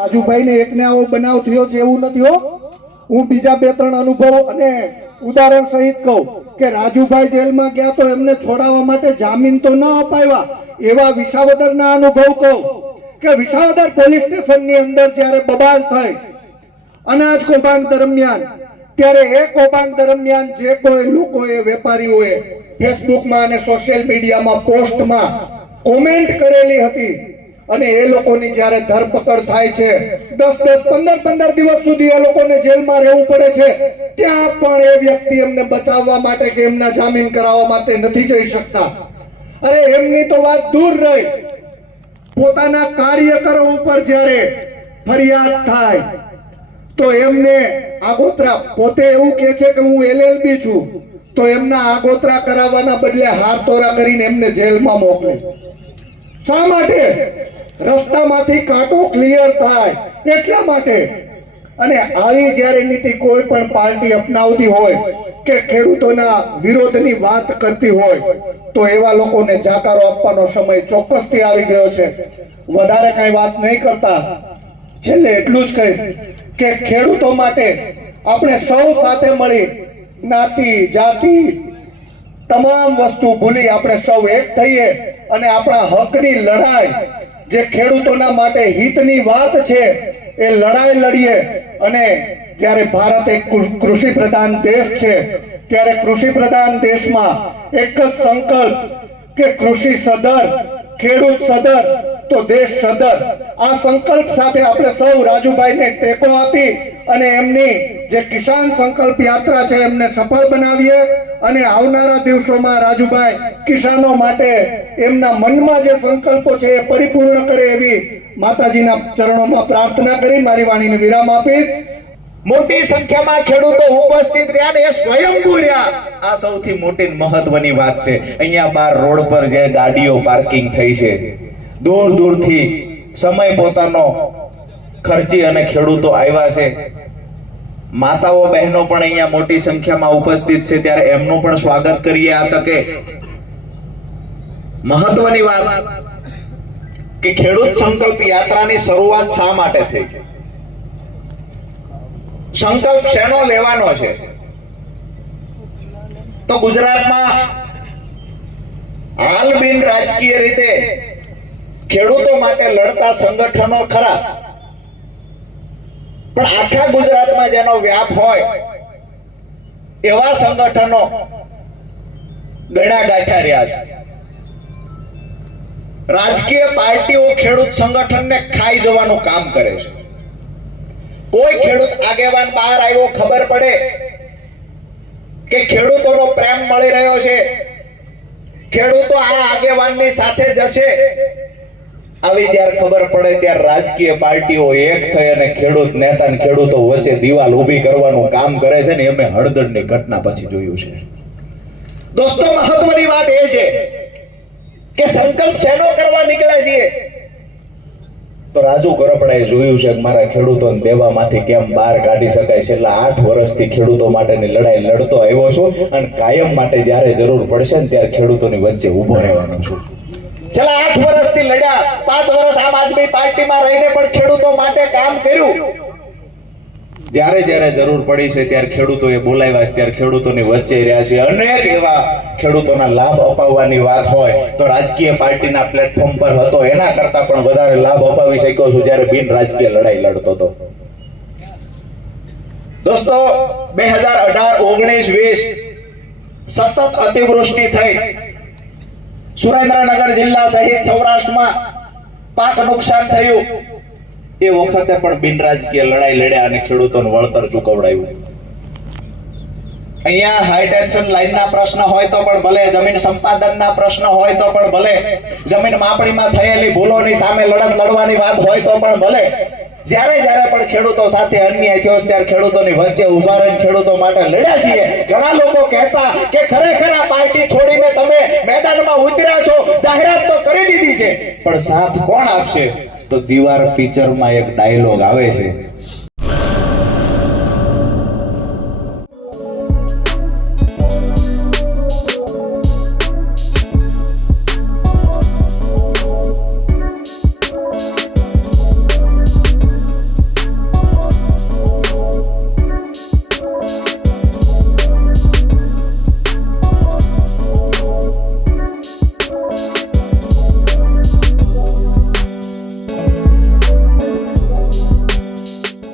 રાજુભાઈ ને એકને આવો બનાવ થયો છે એવું નથી હો. હું બીજા 2-3 અનુભવ અને ઉદાહરણ સહિત કહું કે રાજુભાઈ જેલમાં ગયા તો એમને છોડાવવા માટે જામીન તો ન અપાવ્યા. એવા વિસાવદરના અનુભવ કહું કે વિસાવદર પોલીસ સ્ટેશનની અંદર જ્યારે બબાલ થઈ અનાજ કૌભાંડ દરમિયાન, ત્યારે એ કૌભાંડ દરમિયાન જે કોઈ લોકોએ, વેપારીઓએ ફેસબુકમાં અને સોશિયલ મીડિયામાં પોસ્ટમાં કોમેન્ટ કરેલી હતી અને એ લોકોની જ્યારે ધરપકડ થાય છે, 10-10, 15-15 દિવસ સુધી એ લોકોને જેલમાં રહેવું પડે છે, ત્યાં પણ એ વ્યક્તિ એમને બચાવવા માટે કે એમના જામીન કરાવવા માટે નથી જઈ શકતા. અરે એમની તો વાત દૂર રહી, પોતાના કાર્યકરો ઉપર જ્યારે ફરિયાદ થાય તો એમને આગોતરા, પોતે એવું કહે છે કે હું LLB છું, તો એમના આગોતરા કરાવવાના બદલે હારતોરા કરીને એમને જેલમાં મોકલે. શા માટે? રસ્તામાંથી કાંટો ક્લિયર થાય એટલા માટે. અને આવી જ્યારે નીતિ કોઈ પણ પાર્ટી અપનાવતી હોય કે ખેડૂતોના વિરોધની વાત કરતી હોય તો એવા લોકોને જાકારો આપવાનો સમય ચોક્કસથી આવી ગયો છે. વધારે કઈ વાત નહીં કરતા, છેલ્લે એટલું જ કહીશ કે ખેડૂતો માટે આપણે સૌ સાથે મળી જ્ઞાતિ જાતિ તમામ વસ્તુ ભૂલી આપણે સૌ એક થઈએ અને આપણા હકની લડાઈ, જે ખેડૂતોના માટે હિતની વાત છે, એ લડાઈ લડીએ. અને જ્યારે ભારત એક કૃષિ પ્રધાન દેશ છે ત્યારે કૃષિ પ્રધાન દેશમાં એક જ સંકલ્પ કે કૃષિ સદર, ખેડૂત સદર તો દેશ સદર. આ સંકલ્પ સાથે આપણે સૌ રાજુભાઈને ટેકો આપી અને એમની જે કિસાન સંકલ્પ યાત્રા છે એમને સફળ બનાવીએ અને આવનારા દિવસોમાં રાજુભાઈ કિસાનો માટે એમના મનમાં જે સંકલ્પો છે એ પરિપૂર્ણ કરે એવી માતાજીના ચરણોમાં પ્રાર્થના કરી મારી વાણીને વિરામ આપીશ. મોટી સંખ્યામાં ખેડૂતો ઉપસ્થિત રહ્યા ને એ સ્વયંભૂ રહ્યા, આ સૌથી મોટી મહત્વની વાત છે. અહીંયા બાર રોડ પર જે ગાડીઓ પાર્કિંગ થઈ છે, દૂર દૂરથી સમય પોતાનો ખર્ચી અને ખેડૂતો આવ્યા છે. માતાઓ બહેનો પણ અહીંયા મોટી સંખ્યામાં ઉપસ્થિત છે, ત્યારે એમનું પણ સ્વાગત કરીએ. આ તકે મહત્વની વાત કે ખેડૂત સંકલ્પ યાત્રાની શરૂઆત શા માટે થઈ? સંકલ્પ શેનો લેવાનો છે? તો ગુજરાતમાં હાલ બિન રાજકીય રીતે ખેડૂતો માટે લડતા સંગઠનો ખરા, પણ આખા ગુજરાતમાં જેનો વ્યાપ હોય એવા સંગઠનો ગણ્યા ગાંઠ્યા રહ્યા છે. રાજકીય પાર્ટીઓ ખેડૂત સંગઠનને ખાઈ જવાનું કામ કરે છે. કોઈ ખેડૂત આગેવાન બહાર આવ્યો, ખબર પડે કે ખેડૂતોનો પ્રેમ મળી રહ્યો છે, ખેડૂતો આ આગેવાનની સાથે જશે, આવી જ્યારે ખબર પડે ત્યારે રાજકીય પાર્ટીઓ એક થઈ અને ખેડૂત નેતા અને ખેડૂતો વચ્ચે દિવાલ ઊભી કરવાનું કામ કરે છે ને અમે હળદરની ઘટના પછી જોયું છે. દોસ્તો, મહત્વની વાત એ છે કે સંકલ્પ શેનો કરવા નીકળ્યા છીએ? તો રાજુ કરપડાએ જોયું છે કે મારા ખેડૂતોને દેવામાંથી કેમ બહાર કાઢી શકાય. છેલ્લા 8 વર્ષથી ખેડૂતો માટેની લડાઈ લડતો આવ્યો છું અને કાયમ માટે જ્યારે જરૂર પડશે ને ત્યારે ખેડૂતોની વચ્ચે ઊભો રહેવાનો છું. છેલ્લા 8 વર્ષથી લડ્યા, 5 વર્ષ આમ આદમી પાર્ટીમાં રહીને પણ ખેડૂતો માટે કામ કર્યું. જ્યારે જ્યારે જરૂર પડી છે ત્યારે ખેડૂતોએ બોલાવ્યા છે, ત્યારે ખેડૂતોની વચ્ચે રહ્યા છે. અનેક એવા ખેડૂતોના લાભ અપાવવાની વાત હોય તો રાજકીય પાર્ટીના પ્લેટફોર્મ પર હતો, એના કરતા પણ વધારે લાભ અપાવી શક્યો છું જ્યારે બિન રાજકીય લડાઈ લડતો હતો. દોસ્તો, 2018, 19, 20 સતત અતિવૃષ્ટિ થઈ. સુરેન્દ્રનગર જિલ્લા સહિત સૌરાષ્ટ્રમાં પાક નુકસાન થયું. એ વખતે પણ બિન રાજકીય લડાઈ લડ્યા અને ખેડૂતોને વળતર ચૂકવડાવ્યું. અહીંયા હાઈ ટેન્શન લાઈનના પ્રશ્ન હોય તો પણ ભલે, જમીન સંપાદનના પ્રશ્ન હોય તો પણ ભલે, જમીન માપણીમાં થયેલી ભૂલોની સામે લડત લડવાની વાત હોય તો પણ ભલે, જ્યારે જ્યારે પણ ખેડૂતો સાથે અન્યાય થયો ત્યારે ખેડૂતોની વચ્ચે ઉભા રહીને ખેડૂતો માટે લડ્યા છીએ. ઘણા લોકો કહેતા કે ખરેખર આ પાર્ટી છોડીને તમે મેદાનમાં ઉતર્યા છો, જાહેરાત તો કરી દીધી છે, પણ સાથ કોણ આપશે? તો દીવાર પિક્ચરમાં એક ડાયલોગ આવે છે